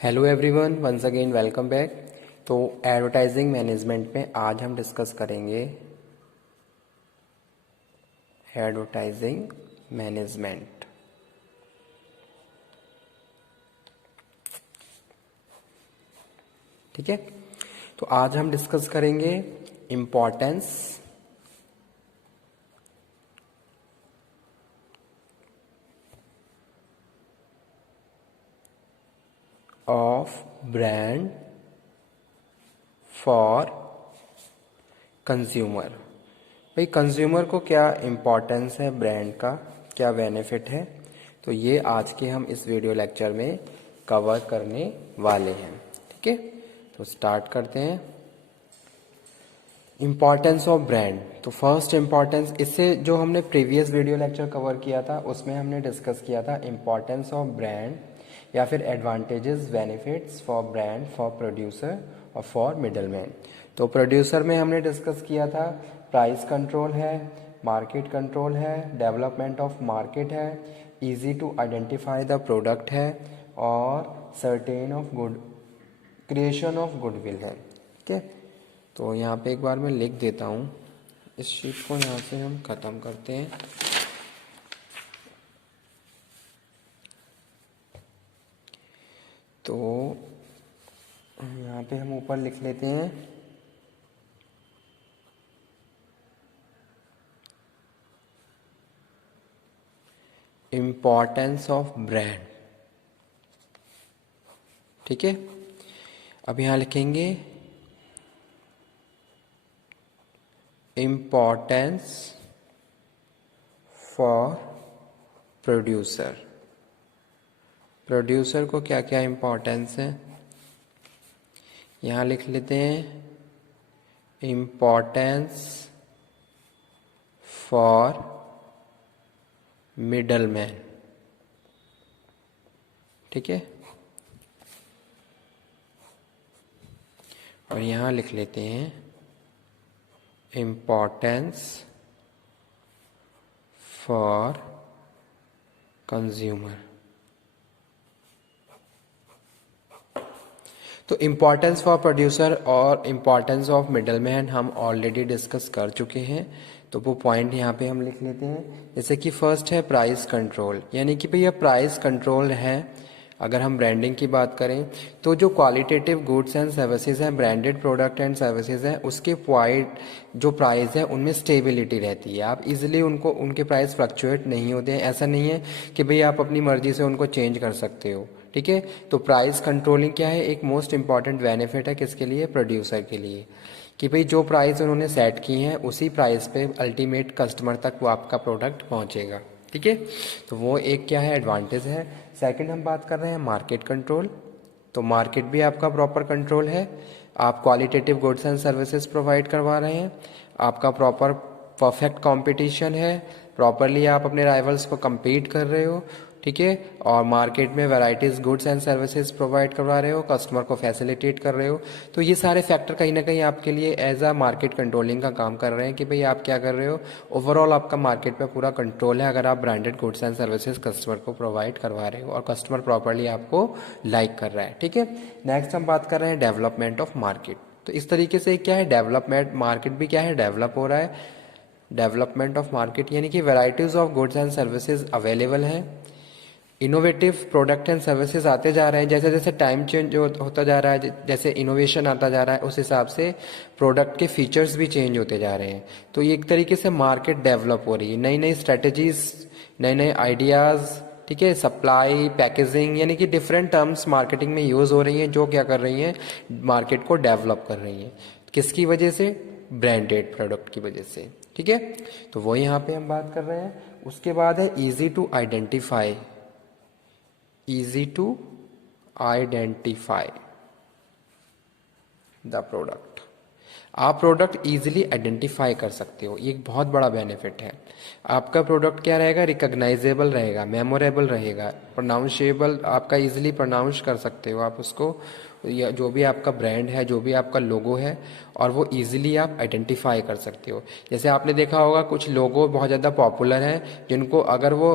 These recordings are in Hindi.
Hello everyone, once again welcome back. तो एडवर्टाइजिंग मैनेजमेंट में आज हम डिस्कस करेंगे एडवर्टाइजिंग मैनेजमेंट। ठीक है, तो आज हम डिस्कस करेंगे importance of brand for consumer. भाई कंज्यूमर को क्या इम्पोर्टेंस है, ब्रांड का क्या बेनिफिट है, तो ये आज के हम इस वीडियो लेक्चर में कवर करने वाले हैं। ठीक है, तो स्टार्ट करते हैं। इम्पोर्टेंस ऑफ ब्रांड, तो फर्स्ट इम्पोर्टेंस, इससे जो हमने प्रीवियस वीडियो लेक्चर कवर किया था उसमें हमने डिस्कस किया था इम्पोर्टेंस ऑफ ब्रांड या फिर advantages benefits for brand for producer और फॉर मिडलमैन। तो प्रोड्यूसर में हमने डिस्कस किया था प्राइस कंट्रोल है, मार्केट कंट्रोल है, डेवलपमेंट ऑफ मार्केट है, easy to identify the product है और certain of good creation of goodwill है। ठीक है, तो यहाँ पे एक बार मैं लिख देता हूँ, इस शीट को यहाँ से हम ख़त्म करते हैं। तो यहाँ पे हम ऊपर लिख लेते हैं इम्पोर्टेंस ऑफ ब्रांड। ठीक है, अब यहाँ लिखेंगे इम्पोर्टेंस फॉर प्रोड्यूसर। प्रोड्यूसर को क्या क्या इम्पोर्टेंस है, यहाँ लिख लेते हैं इम्पोर्टेंस फॉर मिडलमैन। ठीक है, और यहाँ लिख लेते हैं इम्पोर्टेंस फॉर कंज्यूमर। तो इम्पोर्टेंस फॉर प्रोड्यूसर और इम्पोर्टेंस ऑफ मिडलमैन हम ऑलरेडी डिस्कस कर चुके हैं, तो वो पॉइंट यहाँ पे हम लिख लेते हैं। जैसे कि फर्स्ट है प्राइस कंट्रोल, यानी कि भैया प्राइस कंट्रोल है। अगर हम ब्रांडिंग की बात करें तो जो क्वालिटेटिव गुड्स एंड सर्विसेज हैं, ब्रांडेड प्रोडक्ट एंड सर्विसेज हैं, उसके पॉइंट जो प्राइस है उनमें स्टेबिलिटी रहती है। आप इजीली उनके प्राइस फ्लक्चुएट नहीं होते हैं। ऐसा नहीं है कि भाई आप अपनी मर्जी से उनको चेंज कर सकते हो। ठीक है, तो प्राइस कंट्रोलिंग क्या है, एक मोस्ट इंपॉर्टेंट बेनिफिट है किसके लिए, प्रोड्यूसर के लिए, कि भाई जो प्राइस उन्होंने सेट की है उसी प्राइस पे अल्टीमेट कस्टमर तक वो आपका प्रोडक्ट पहुंचेगा। ठीक है, तो वो एक क्या है, एडवांटेज है। सेकंड हम बात कर रहे हैं मार्केट कंट्रोल, तो मार्केट भी आपका प्रॉपर कंट्रोल है। आप qualitative goods and services provide करवा रहे हैं, आपका प्रॉपर परफेक्ट कंपटीशन है, प्रॉपरली आप अपने राइवल्स को compete कर रहे हो। ठीक है, और मार्केट में varieties goods and services provide करवा रहे हो, कस्टमर को फैसिलिटेट कर रहे हो। तो ये सारे फैक्टर कहीं ना कहीं आपके लिए एज अ मार्केट कंट्रोलिंग का काम कर रहे हैं कि भाई आप क्या कर रहे हो, ओवरऑल आपका मार्केट पे पूरा कंट्रोल है अगर आप branded goods and services customer को प्रोवाइड करवा रहे हो और कस्टमर प्रॉपरली आपको लाइक कर रहा है। ठीक है, नेक्स्ट हम बात कर रहे हैं डेवलपमेंट ऑफ मार्केट। तो इस तरीके से क्या है, डेवलपमेंट मार्केट भी क्या है, डेवलप हो रहा है। डेवलपमेंट ऑफ मार्केट यानी कि varieties of goods and services available है, इनोवेटिव प्रोडक्ट एंड सर्विसेज आते जा रहे हैं। जैसे जैसे टाइम चेंज होता जा रहा है, जैसे इनोवेशन आता जा रहा है, उस हिसाब से प्रोडक्ट के फीचर्स भी चेंज होते जा रहे हैं। तो ये एक तरीके से मार्केट डेवलप हो रही है, नई नई स्ट्रेटजीज, नए नए आइडियाज़। ठीक है, सप्लाई, पैकेजिंग, यानी कि डिफरेंट टर्म्स मार्केटिंग में यूज़ हो रही हैं जो क्या कर रही हैं, मार्केट को डेवलप कर रही हैं। किसकी वजह से, ब्रांडेड प्रोडक्ट की वजह से। ठीक है, तो वो यहाँ पे हम बात कर रहे हैं। उसके बाद है easy to identify, easy to identify the product। आप प्रोडक्ट इजीली आइडेंटिफाई कर सकते हो, ये एक बहुत बड़ा बेनिफिट है। आपका प्रोडक्ट क्या रहेगा, रिकॉग्नाइजेबल रहेगा, मेमोरेबल रहेगा, प्रोनाउंशिएबल, आपका इजीली प्रोनाउंस कर सकते हो आप उसको, या जो भी आपका ब्रांड है, जो भी आपका लोगो है, और वो इजीली आप आइडेंटिफाई कर सकते हो। जैसे आपने देखा होगा कुछ लोगो बहुत ज़्यादा पॉपुलर हैं जिनको अगर वो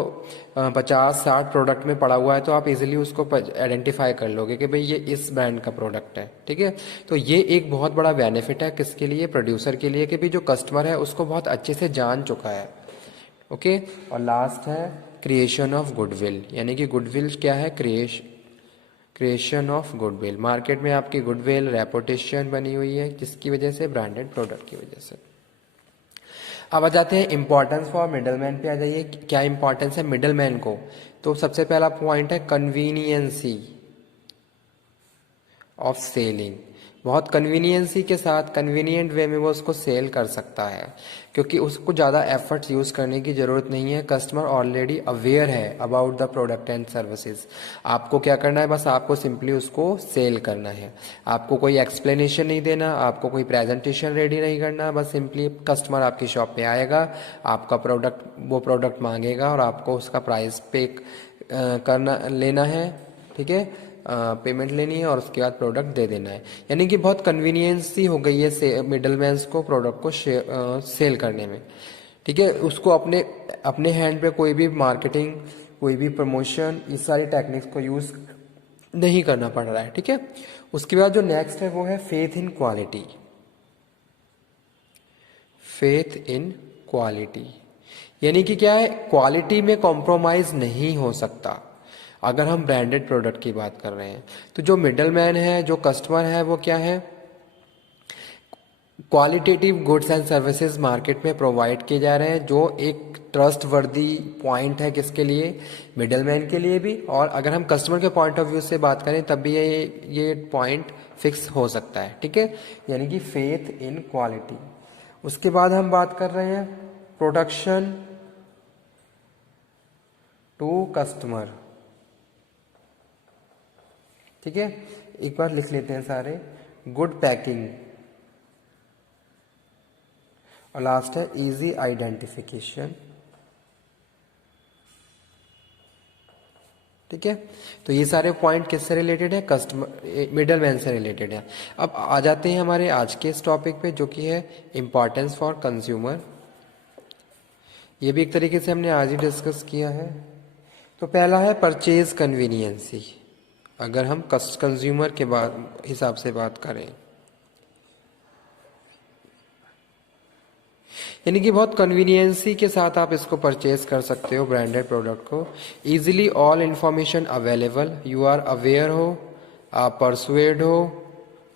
50-60 प्रोडक्ट में पड़ा हुआ है तो आप इजीली उसको आइडेंटिफाई कर लोगे कि भाई ये इस ब्रांड का प्रोडक्ट है। ठीक है, तो ये एक बहुत बड़ा बेनिफिट है किसके लिए, प्रोड्यूसर के लिए, कि भाई जो कस्टमर है उसको बहुत अच्छे से जान चुका है। ओके, और लास्ट है क्रिएशन ऑफ गुडविल, यानी कि गुडविल क्या है, क्रिएशन ऑफ गुडविल। मार्केट में आपकी गुडविल रेपुटेशन बनी हुई है जिसकी वजह से, ब्रांडेड प्रोडक्ट की वजह से। अब आ जाते हैं इंपॉर्टेंस फॉर मिडलमैन पे। आ जाइए क्या इंपॉर्टेंस है मिडलमैन को। तो सबसे पहला पॉइंट है कन्वीनियंसी ऑफ सेलिंग। बहुत कन्वीनियंसी के साथ, कन्वीनियंट वे में वो उसको सेल कर सकता है, क्योंकि उसको ज़्यादा एफर्ट्स यूज़ करने की ज़रूरत नहीं है। कस्टमर ऑलरेडी अवेयर है about the product and services. आपको क्या करना है, बस आपको सिंपली उसको सेल करना है। आपको कोई एक्सप्लेनेशन नहीं देना, आपको कोई प्रेजेंटेशन रेडी नहीं करना, बस सिंपली कस्टमर आपकी शॉप पे आएगा, आपका प्रोडक्ट, वो प्रोडक्ट मांगेगा और आपको उसका प्राइस पे करना लेना है। ठीक है, पेमेंट लेनी है और उसके बाद प्रोडक्ट दे देना है। यानी कि बहुत कन्वीनियंसी हो गई है मिडलमैन्स को प्रोडक्ट को सेल करने में। ठीक है, उसको अपने अपने हैंड पे कोई भी मार्केटिंग, कोई भी प्रमोशन, इस सारी टेक्निक्स को यूज नहीं करना पड़ रहा है। ठीक है, उसके बाद जो नेक्स्ट है वो है faith in quality. Faith in quality यानी कि क्या है, क्वालिटी में कॉम्प्रोमाइज नहीं हो सकता अगर हम ब्रांडेड प्रोडक्ट की बात कर रहे हैं। तो जो मिडलमैन है, जो कस्टमर है, वो क्या है, qualitative goods and services market में प्रोवाइड किए जा रहे हैं, जो एक ट्रस्ट वर्दी पॉइंट है किसके लिए, मिडलमैन के लिए भी। और अगर हम कस्टमर के पॉइंट ऑफ व्यू से बात करें तब भी ये पॉइंट फिक्स हो सकता है। ठीक है, यानी कि फेथ इन क्वालिटी। उसके बाद हम बात कर रहे हैं प्रोडक्शन टू कस्टमर। ठीक है, एक बार लिख लेते हैं सारे, गुड पैकिंग, और लास्ट है इजी आइडेंटिफिकेशन। ठीक है, तो ये सारे पॉइंट किससे रिलेटेड है, कस्टमर, मिडलमैन से रिलेटेड है। अब आ जाते हैं हमारे आज के इस टॉपिक पे जो कि है इंपॉर्टेंस फॉर कंज्यूमर। ये भी एक तरीके से हमने आज ही डिस्कस किया है। तो पहला है परचेज कन्वीनियंसी। अगर हम कंज्यूमर के हिसाब से बात करें, यानी कि बहुत कन्वीनियंसी के साथ आप इसको परचेज कर सकते हो ब्रांडेड प्रोडक्ट को। Easily all information available, you are aware हो, आप परसुएड हो,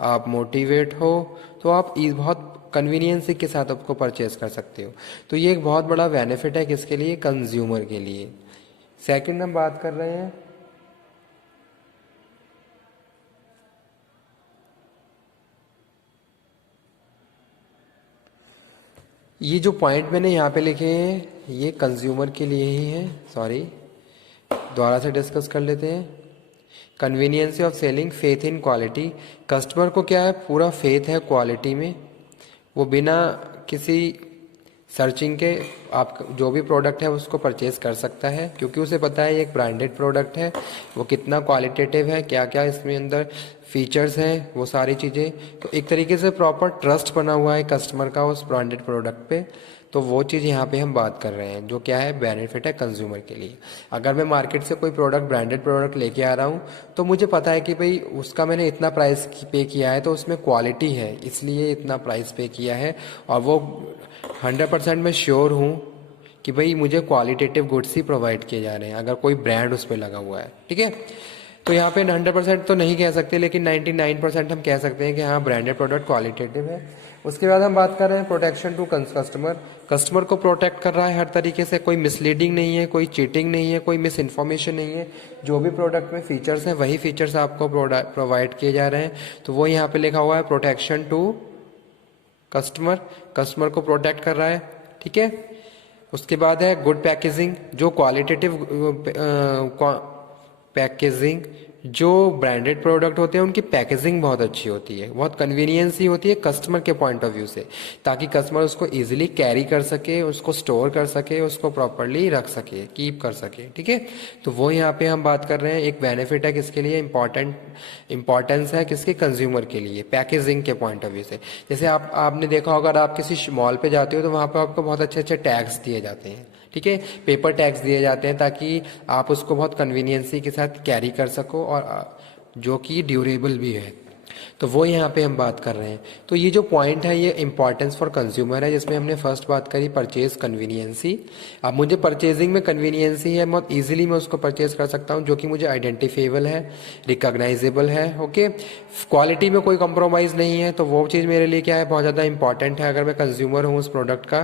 आप मोटिवेट हो, तो आप बहुत कन्वीनियंसी के साथ आपको परचेज कर सकते हो। तो ये एक बहुत बड़ा बेनिफिट है किसके लिए, कंज्यूमर के लिए। सेकंड हम बात कर रहे हैं ये जो पॉइंट मैंने यहाँ पे लिखे हैं ये कंज्यूमर के लिए ही है। सॉरी, दोबारा से डिस्कस कर लेते हैं। Conveniences of selling, faith in quality. Customer को क्या है, पूरा फेथ है क्वालिटी में, वो बिना किसी सर्चिंग के आप जो भी प्रोडक्ट है उसको परचेज कर सकता है, क्योंकि उसे पता है ये एक ब्रांडेड प्रोडक्ट है, वो कितना क्वालिटेटिव है, क्या क्या इसमें अंदर फीचर्स हैं, वो सारी चीज़ें। तो एक तरीके से प्रॉपर ट्रस्ट बना हुआ है कस्टमर का उस ब्रांडेड प्रोडक्ट पे। तो वो चीज़ यहाँ पे हम बात कर रहे हैं जो क्या है, बेनिफिट है कंज्यूमर के लिए। अगर मैं मार्केट से कोई प्रोडक्ट, ब्रांडेड प्रोडक्ट लेके आ रहा हूँ तो मुझे पता है कि भाई उसका मैंने इतना प्राइस पे किया है तो उसमें क्वालिटी है, इसलिए इतना प्राइस पे किया है, और वो 100% मैं श्योर हूँ कि भाई मुझे क्वालिटेटिव गुड्स ही प्रोवाइड किए जा रहे हैं अगर कोई ब्रांड उस पर लगा हुआ है। ठीक है, तो यहाँ पे 100% तो नहीं कह सकते, लेकिन 99% हम कह सकते हैं कि हाँ ब्रांडेड प्रोडक्ट क्वालिटेटिव है। उसके बाद हम बात कर रहे हैं प्रोटेक्शन टू कस्टमर। कस्टमर को प्रोटेक्ट कर रहा है हर तरीके से, कोई मिसलीडिंग नहीं है, कोई चीटिंग नहीं है, कोई मिस इन्फॉर्मेशन नहीं है। जो भी प्रोडक्ट में फीचर्स हैं वही फीचर्स आपको प्रोवाइड किए जा रहे हैं। तो वो यहाँ पे लिखा हुआ है प्रोटेक्शन टू कस्टमर, कस्टमर को प्रोटेक्ट कर रहा है। ठीक है, उसके बाद है गुड पैकेजिंग, जो क्वालिटेटिव पैकेजिंग जो ब्रांडेड प्रोडक्ट होते हैं उनकी पैकेजिंग बहुत अच्छी होती है, बहुत कन्वीनियंस ही होती है कस्टमर के पॉइंट ऑफ व्यू से, ताकि कस्टमर उसको इजीली कैरी कर सके, उसको स्टोर कर सके, उसको प्रॉपरली रख सके, कीप कर सके। ठीक है, तो वो यहाँ पे हम बात कर रहे हैं। एक बेनिफिट है किसके लिए, इंपॉर्टेंस है किसके, कंज्यूमर के लिए, पैकेजिंग के पॉइंट ऑफ व्यू से। जैसे आपने देखा होगा, अगर आप किसी मॉल पे जाते हो तो वहाँ पर आपको बहुत अच्छे अच्छे टैग्स दिए जाते हैं। ठीक है, पेपर टैग्स दिए जाते हैं ताकि आप उसको बहुत कन्वीनियंसी के साथ कैरी कर सको, और जो कि ड्यूरेबल भी है। तो वो यहाँ पे हम बात कर रहे हैं। तो ये जो पॉइंट है ये इंपॉर्टेंस फॉर कंज्यूमर है, जिसमें हमने फर्स्ट बात करी परचेज कन्वीनियंसी। अब मुझे परचेजिंग में कन्वीनियंसी है, बहुत इजीली मैं उसको परचेज कर सकता हूँ, जो कि मुझे आइडेंटिफेबल है, रिकॉग्नाइजेबल है। ओके, क्वालिटी में कोई कॉम्प्रोमाइज़ नहीं है, तो वो चीज़ मेरे लिए क्या है, बहुत ज़्यादा इंपॉर्टेंट है। अगर मैं कंज्यूमर हूँ उस प्रोडक्ट का,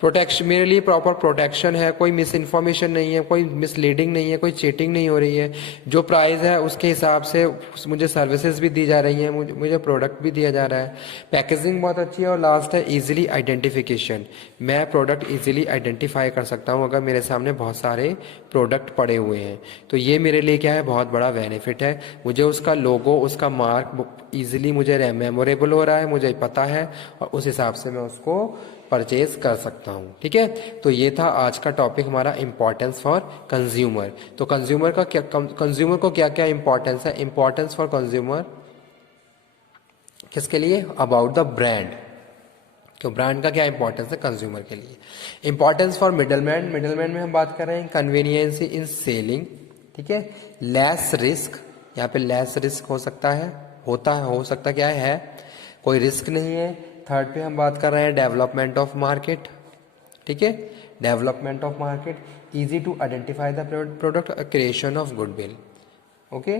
प्रोटेक्शन मेरे लिए प्रॉपर प्रोटेक्शन है, कोई मिस इन्फॉर्मेशन नहीं है, कोई मिसलीडिंग नहीं है, कोई चीटिंग नहीं हो रही है, जो प्राइस है उसके हिसाब से मुझे सर्विसेज भी दी जा रही हैं, मुझे प्रोडक्ट भी दिया जा रहा है, पैकेजिंग बहुत अच्छी है, और लास्ट है इजीली आइडेंटिफिकेशन। मैं प्रोडक्ट इजीली आइडेंटिफाई कर सकता हूँ अगर मेरे सामने बहुत सारे प्रोडक्ट पड़े हुए हैं। तो ये मेरे लिए क्या है, बहुत बड़ा बेनिफिट है। मुझे उसका लोगो, उसका मार्क इजीली मुझे मेमोरेबल हो रहा है, मुझे पता है, और उस हिसाब से मैं उसको परचेज कर सकता हूँ। ठीक है, तो ये था आज का टॉपिक हमारा, इंपॉर्टेंस फॉर कंज्यूमर। तो कंज्यूमर का क्या, कंज्यूमर को क्या क्या इंपॉर्टेंस है, इंपॉर्टेंस फॉर कंज्यूमर किसके लिए, अबाउट द ब्रांड। तो ब्रांड का क्या इंपॉर्टेंस है कंज्यूमर के लिए। इंपॉर्टेंस फॉर मिडलमैन, मिडलमैन में हम बात कर रहे हैं कन्वीनियंस इन सेलिंग। ठीक है, लेस रिस्क, यहाँ पे लेस रिस्क हो सकता है, होता है, हो सकता क्या है, कोई रिस्क नहीं है। थर्ड पे हम बात कर रहे हैं डेवलपमेंट ऑफ मार्केट। ठीक है, development of market, easy to identify the product, creation of goodwill. Okay,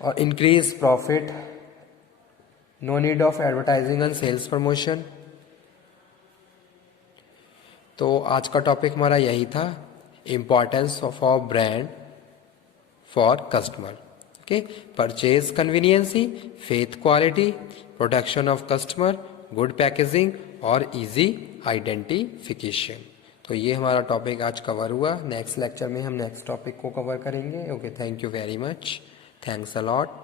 और increase profit, no need of advertising and sales promotion. तो आज का टॉपिक हमारा यही था, importance of a brand for customer. Okay, purchase convenience, faith quality, protection of customer, good packaging, और इजी आइडेंटिफिकेशन। तो ये हमारा टॉपिक आज कवर हुआ। नेक्स्ट लेक्चर में हम नेक्स्ट टॉपिक को कवर करेंगे। Okay, thank you very much, thanks a lot.